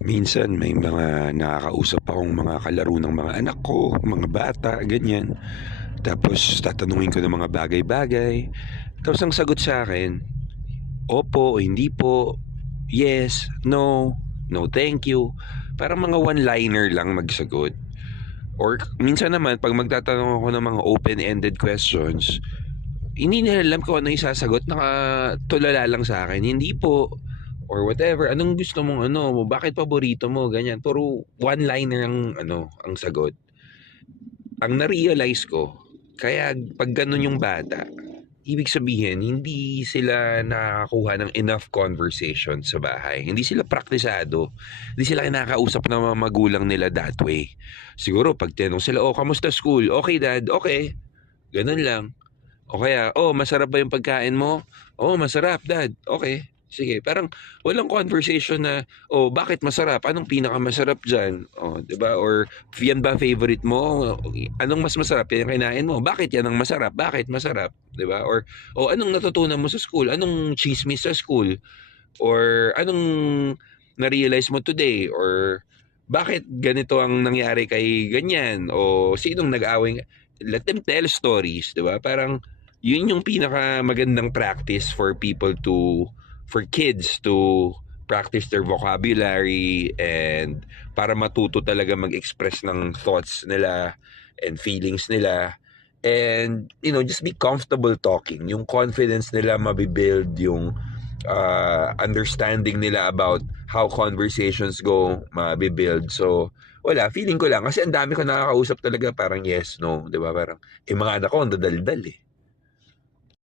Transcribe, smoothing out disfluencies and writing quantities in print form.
Minsan may mga nakakausap akong mga kalaro ng mga anak ko, mga bata, ganyan. Tapos tatanungin ko ng mga bagay-bagay. Tapos ang sagot sa akin, opo, hindi po, yes, no, no thank you. Parang mga one-liner lang magsagot. Or minsan naman, pag magtatanong ako ng mga open-ended questions, hindi nila alam kung ano yung sasagot, nakatulala lang sa akin, hindi po, or whatever, anong gusto mong ano, bakit paborito mo, ganyan. Puro one-liner ang sagot. Ang na-realize ko, kaya pag ganun yung bata, ibig sabihin, hindi sila nakakakuha ng enough conversation sa bahay. Hindi sila praktisado. Hindi sila kinakausap ng mga magulang nila that way. Siguro, pag tinanong sila, oh, kamusta school? Okay, dad. Okay. Ganun lang. O kaya, oh, masarap ba yung pagkain mo? Oh, masarap, dad. Okay. Sige, parang walang conversation na, oh, bakit masarap? Anong pinakamasarap dyan? Oh, 'di ba? Or yan ba favorite mo? Anong mas masarap? Yan kinain mo. Bakit yan ang masarap? Bakit masarap? 'Di ba? Or oh, anong natutunan mo sa school? Anong chismis sa school? Or anong na-realize mo today? Or bakit ganito ang nangyari kay ganyan? O sinong nag-away? Let them tell stories, 'di ba? Parang yun yung pinaka magandang practice for kids to practice their vocabulary and para matuto talaga mag-express ng thoughts nila and feelings nila. And, just be comfortable talking. Yung confidence nila mabibuild, yung understanding nila about how conversations go mabibuild. So, wala, feeling ko lang. Kasi ang dami ko nakakausap talaga parang yes, no. Di ba? Parang, mga anak ko, ang dadaldal eh.